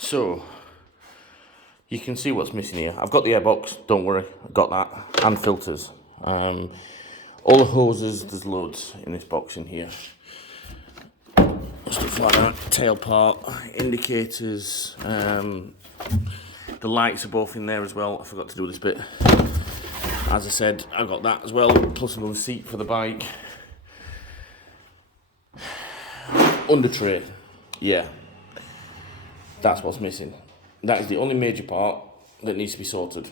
So, you can see what's missing here. I've got the airbox, don't worry, I've got that, and filters. All the hoses, there's loads in this box in here. Stuff like that, tail part, indicators, the lights are both in there as well. I forgot to do this bit. As I said, I got that as well, plus another seat for the bike. Under tray, yeah, that's what's missing. That is the only major part that needs to be sorted.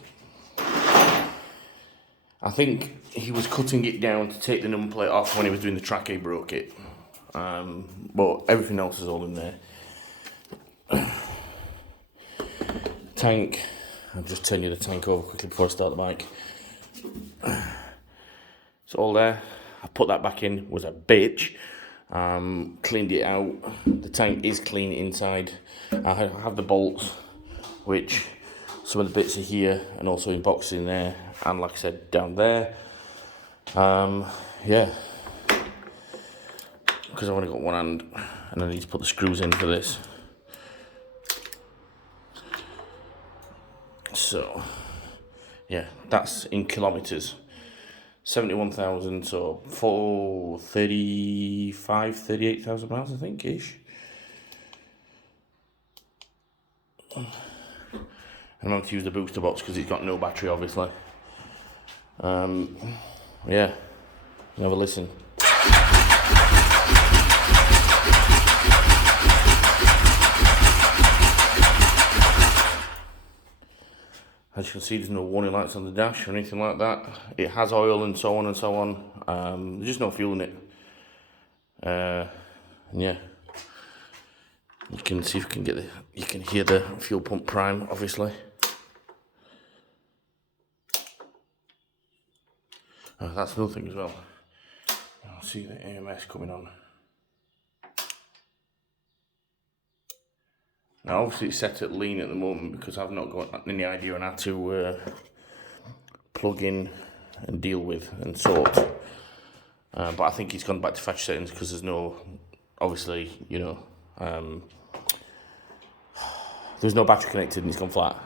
I think he was cutting it down to take the number plate off when he was doing the track, he broke it. But everything else is all in there. Tank, I'll just turn you the tank over quickly before I start the bike. It's all there. I put that back in, was a bitch. Cleaned it out. The tank is clean inside. I have the bolts, which some of the bits are here and also in boxes in there, and like I said, down there. Yeah, because I've only got one hand and I need to put the screws in for this. So yeah, that's in kilometers. 71,000, so 38,000 miles, I think, ish. And I'm going to use the booster box because it's got no battery, obviously. Yeah, have a listen. As you can see, there's no warning lights on the dash or anything like that. It has oil and so on and so on. There's just no fuel in it. And yeah, you can see if you can get you can hear the fuel pump prime, obviously. That's another thing as well. I'll see the AMS coming on. Now obviously it's set at lean at the moment because I've not got any idea on how to plug in and deal with and sort. But I think it's gone back to factory settings because there's no, obviously, you know, there's no battery connected and it's gone flat.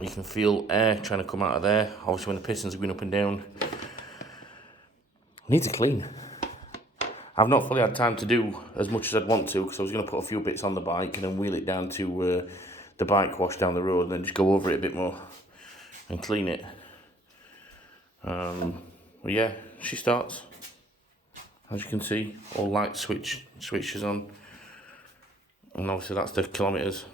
You can feel air trying to come out of there. Obviously when the pistons are going up and down. Needs a clean. I've not fully had time to do as much as I'd want to because I was going to put a few bits on the bike and then wheel it down to the bike wash down the road and then just go over it a bit more and clean it. But yeah, she starts. As you can see, all light switches on. And obviously that's the kilometres.